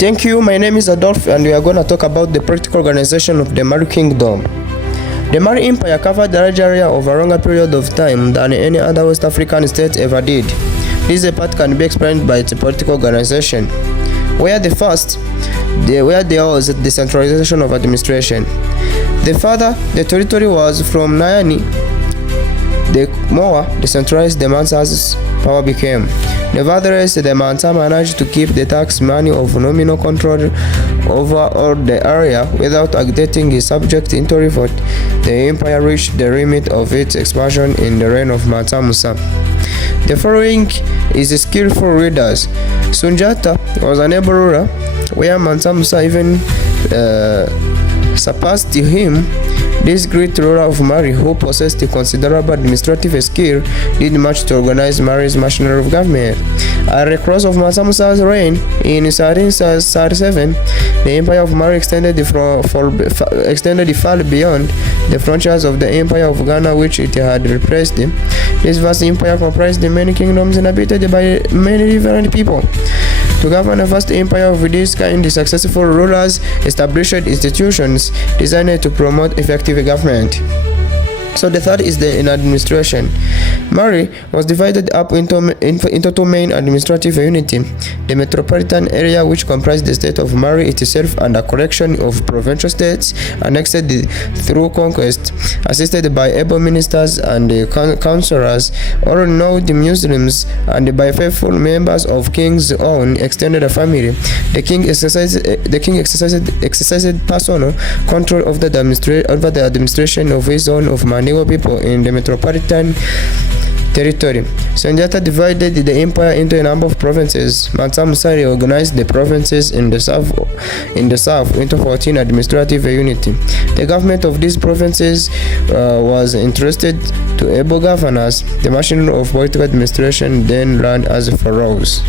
Thank you. My name is Adolf, and we are going to talk about the political organization of the Mari Kingdom. The Mari Empire covered a large area over a longer period of time than any other West African state ever did. This part can be explained by its political organization, where there was a decentralization of administration. The further the territory was from Nyani, the more decentralized the Mansa's power became. Nevertheless, the Mansa managed to keep the tax money of nominal control over all the area without agitating his subjects into revolt. The empire reached the limit of its expansion in the reign of Mansa Musa. The following is skillful readers. Sunjata was an able ruler, where Mansa Musa even surpassed him. This great ruler of Mari, who possessed a considerable administrative skill, did much to organize Mari's machinery of government. At the close of Mansa Musa's reign in 1337, the empire of Mari extended far beyond the frontiers of the empire of Ghana, which it had replaced. This vast empire comprised many kingdoms inhabited by many different people. To govern a vast empire of this kind, the successful rulers established institutions designed to promote effective government. So the third is the administration. Mari was divided up into two main administrative units: the metropolitan area, which comprised the state of Mari itself and a collection of provincial states annexed through conquest, assisted by able ministers and councillors, all known Muslims, and by faithful members of king's own extended family. The king exercised personal control over the administration of his own of Maniwa people in the metropolitan territory. Sunjata divided the empire into a number of provinces. Mansa Musa reorganized the provinces in the south into 14 administrative units. The government of these provinces was entrusted to able governors. The machinery of political administration then ran as follows.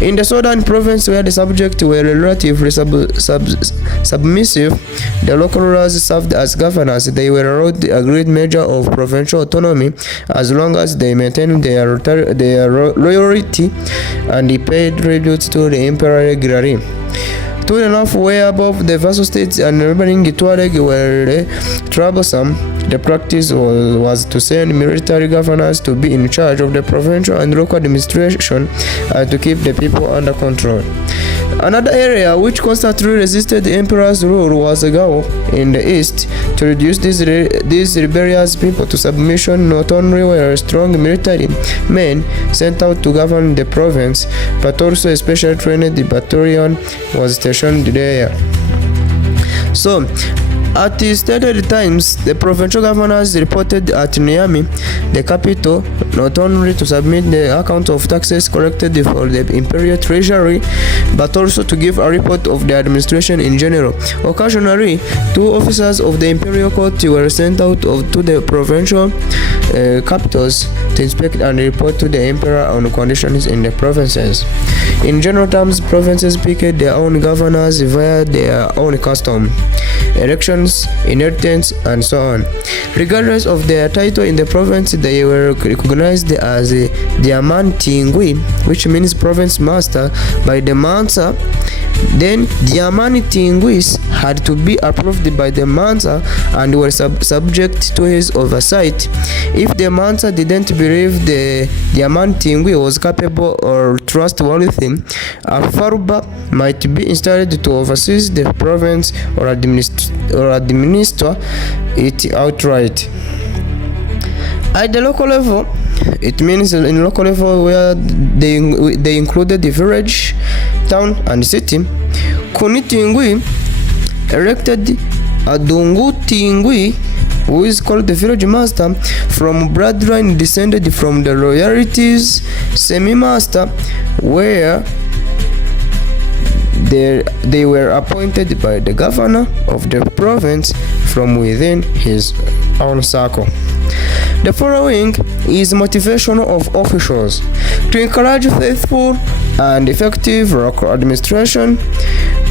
In the southern province, where the subjects were relatively submissive, the local rulers served as governors. They were allowed a great measure of provincial autonomy as long as they maintained their loyalty and paid tribute to the emperor regularly. To the north, way above, the vassal states and neighboring Tuareg were troublesome. The practice was to send military governors to be in charge of the provincial and local administration and to keep the people under control. Another area which constantly resisted the emperor's rule was Gao in the east. To reduce these rebellious people to submission, not only were strong military men sent out to govern the province, but also a special trained battalion was stationed there. So, at the stated times, the provincial governors reported at Niamey, the capital, not only to submit the account of taxes collected for the imperial treasury, but also to give a report of the administration in general. Occasionally, 2 officers of the imperial court were sent out to the provincial capitals to inspect and report to the emperor on conditions in the provinces. In general terms, provinces picked their own governors via their own custom, elections, inheritance, and so on. Regardless of their title in the province, they were recognized as Diamantingui, which means province master, by the Mansa. Then Diamantinguis had to be approved by the Mansa and were subject to his oversight. If the Mansa didn't believe the Diamantingui was capable or trustworthy, a Faruba might be installed to oversee the province or administer it outright. At the local level, it means in local level where they included the village, town, and city. Kunitingui elected Adungu Tingui, who is called the village master, from bloodline descended from the royalties semi-master, where they were appointed by the governor of the province from within his own circle. The following is motivation of officials: to encourage faithful and effective local administration,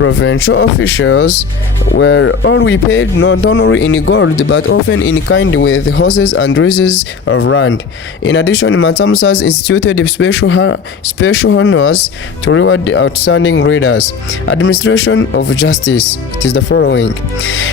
Provincial officials were always paid not only in gold but often in kind with horses and dresses of land. In addition, Mansa instituted special honors to reward the outstanding readers. Administration of justice. It is the following.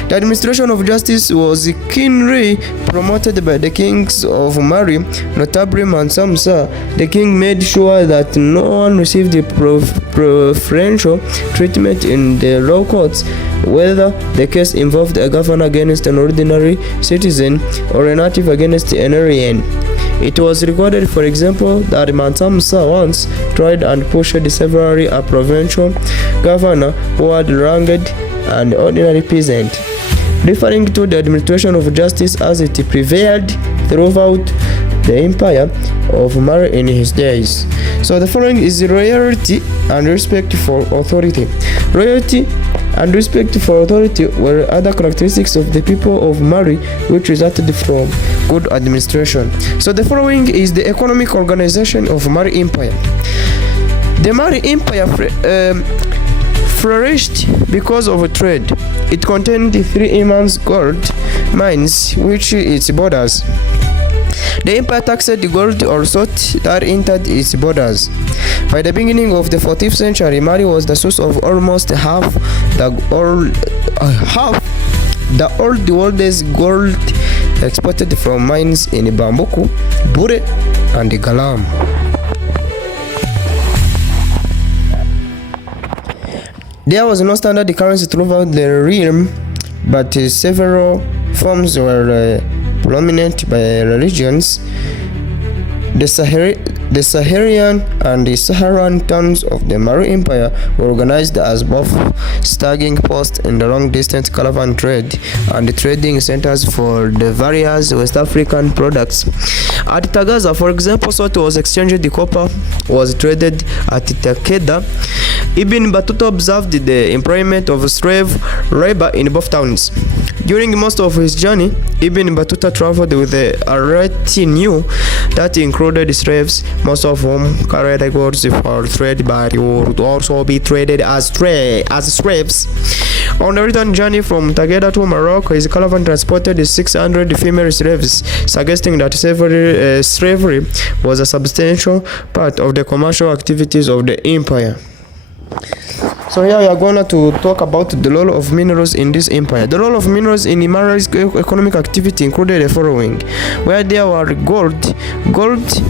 The administration of justice was keenly promoted by the kings of Mali, notably Mansa Musa. The king made sure that no one received preferential treatment in the law courts, whether the case involved a governor against an ordinary citizen or a native against an alien. It was recorded, for example, that Mansa Musa once tried and pushed severely a provincial governor who had wronged an ordinary peasant, referring to the administration of justice as it prevailed throughout the empire of Mali in his days. So the following is royalty and respect for authority. Royalty and respect for authority were other characteristics of the people of Mali which resulted from good administration. So the following is the economic organization of Mali Empire. The Mali Empire flourished because of trade. It contained 3 immense gold mines which its borders. The empire taxed gold or salt that entered its borders. By the beginning of the 14th century, Mali was the source of almost half the world's gold exported from mines in Bambuku, Bure, and Galam. There was no standard currency throughout the realm, but several forms were prominent by religions. The Saharian and the Saharan towns of the Mali Empire were organized as both staging posts in the long-distance caravan trade and trading centers for the various West African products. At Tagaza, for example, salt was exchanged, the copper was traded at Takeda. Ibn Battuta observed the employment of slave labor in both towns. During most of his journey, Ibn Battuta traveled with a retinue that included slaves, most of whom carried goods for trade but would also be traded as slaves. On the return journey from Tagada to Morocco, his caravan transported 600 female slaves, suggesting that slavery was a substantial part of the commercial activities of the empire. So here we are going to talk about the role of minerals in this empire. The role of minerals in Mali's economic activity included the following. Where there were gold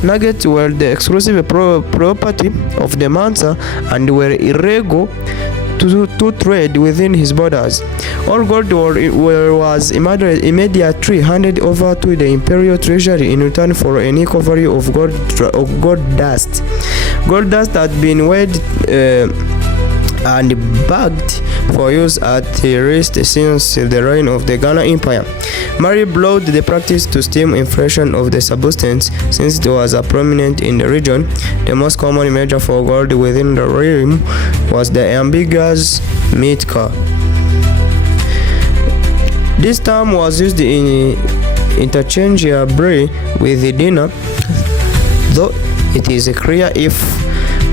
nuggets were the exclusive property of the Mansa and were illegal to trade within his borders. All gold was immediately handed over to the imperial treasury in return for any recovery of gold dust. Gold dust had been weighed and bagged for use at least since the reign of the Ghana Empire. Mali blowed the practice to stem inflation of the substance since it was prominent in the region. The most common measure for gold within the realm was the ambiguous mitka. This term was used interchangeably with the dinar, though it is clear if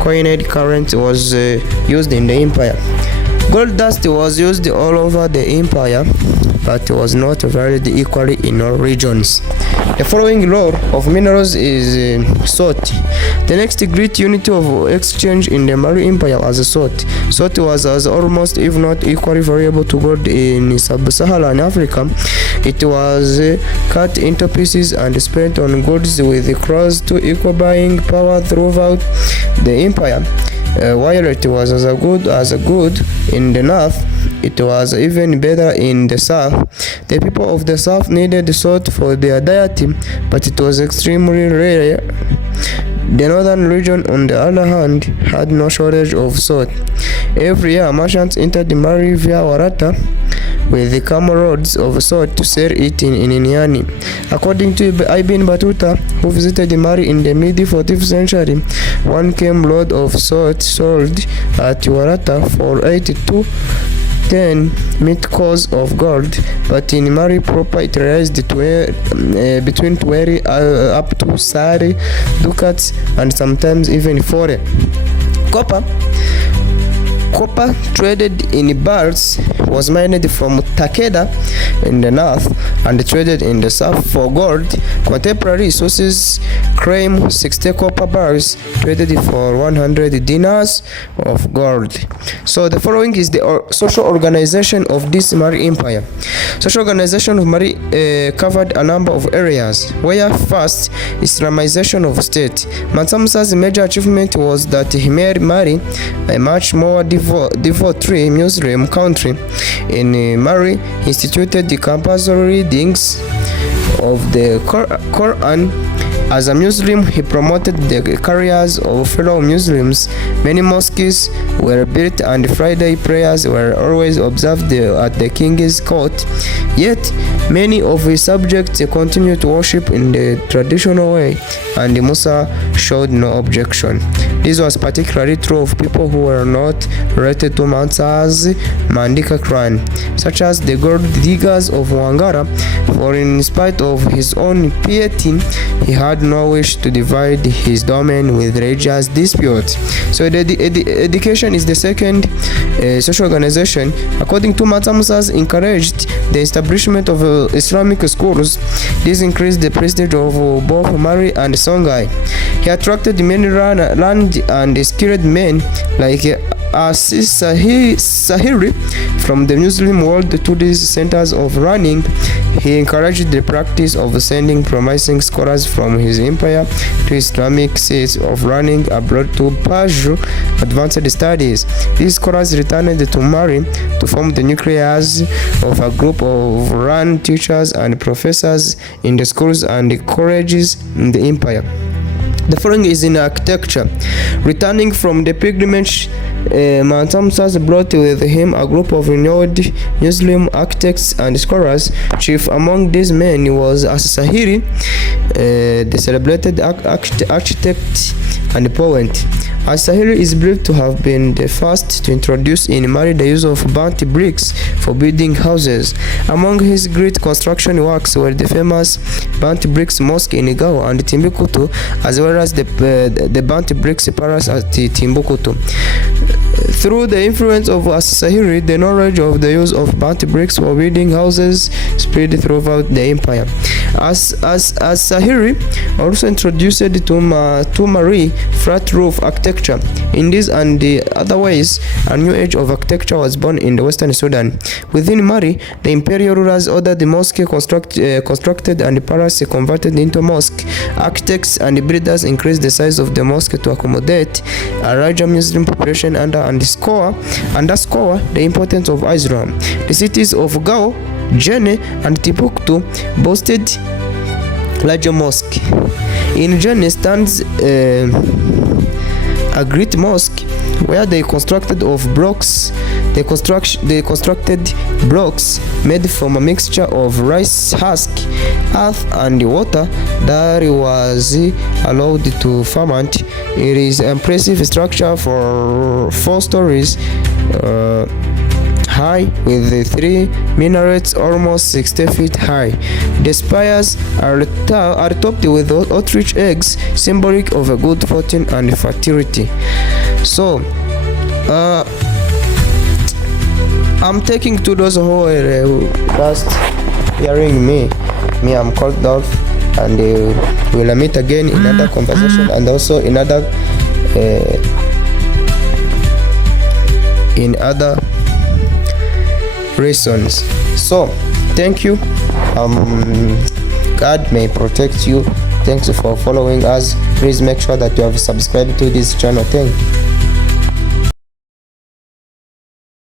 coined currency was used in the empire. Gold dust was used all over the empire, but was not valued equally in all regions. The following role of minerals is salt. The next great unit of exchange in the Mali Empire was salt. Salt was as almost, if not equally, valuable to gold in sub-Saharan Africa. It was cut into pieces and spent on goods with close to equal buying power throughout the empire. While it was as good in the north, it was even better in the south. The people of the south needed salt for their diet, but it was extremely rare. The northern region, on the other hand, had no shortage of salt. Every year, merchants entered Mali via Warata with the camel roads of salt to sell it in Niani. According to Ibn Battuta, who visited Mali in the mid-14th century, one load of salt sold at Warata for 8 to 10 mitkos of gold, but in Mali proper it raised between 20 up to 30 ducats and sometimes even 40. Copper Copper traded in barrels was mined from Takeda in the north and traded in the south for gold. Contemporary sources claim 60 copper bars traded for 100 dinars of gold. So the following is the social organization of this Mari Empire. Social organization of Mari covered a number of areas, where first, Islamization of state. Mansa Musa's major achievement was that he made Mali a much more devotee Muslim country. In Mali, he instituted the compulsory readings of the Quran. As a Muslim, he promoted the careers of fellow Muslims. Many mosques were built and Friday prayers were always observed at the king's court. Yet, many of his subjects continued to worship in the traditional way, and Musa showed no objection. This was particularly true of people who were not related to Mansa's Mandika clan, such as the gold diggers of Wangara, for in spite of his own piety, he had no wish to divide his domain with religious disputes. So the education is the second social organization. According to Mansa Musa, encouraged the establishment of Islamic schools. This increased the prestige of both Mari and Songhai. He attracted many land and skilled men like Sahiri from the Muslim world to these centers of learning. He encouraged the practice of sending promising scholars from his empire to Islamic seats of learning abroad to pursue advanced studies. These scholars returned to Mari to form the nucleus of a group of learned teachers and professors in the schools and colleges in the empire. The following is in architecture. Returning from the pilgrimage, Mansa Musa brought with him a group of renowned Muslim architects and scholars. Chief among these men was As-Sahiri, the celebrated architect and poet. As-Sahiri is believed to have been the first to introduce in Mali the use of burnt bricks for building houses. Among his great construction works were the famous burnt bricks mosque in Gao and Timbuktu, as well as the burnt bricks palace at Timbuktu. Through the influence of As-Sahiri, the knowledge of the use of burnt bricks for building houses spread throughout the empire. As-Sahiri also introduced to Mari flat roof architecture. In this and the other ways, a new age of architecture was born in the western Sudan. Within Mari, the imperial rulers ordered the mosque constructed and the palace converted into mosque. Architects and builders increased the size of the mosque to accommodate a larger Muslim population and underscore the importance of Islam. The cities of Gao, Jenne, and Timbuktu boasted larger mosque. In Jenne stands a great mosque where they constructed blocks made from a mixture of rice husk, earth, and water that was allowed to ferment. It is an impressive structure for 4 stories high with 3 minarets almost 60 feet high. The spires are topped with ostrich eggs, symbolic of a good fortune and fertility. So I'm taking to those who are just hearing me. I'm called Dolph, and we'll meet again in another conversation and also in other reasons. So thank you. God may protect you. Thanks for following us. Please make sure that you have subscribed to this channel. Thank you.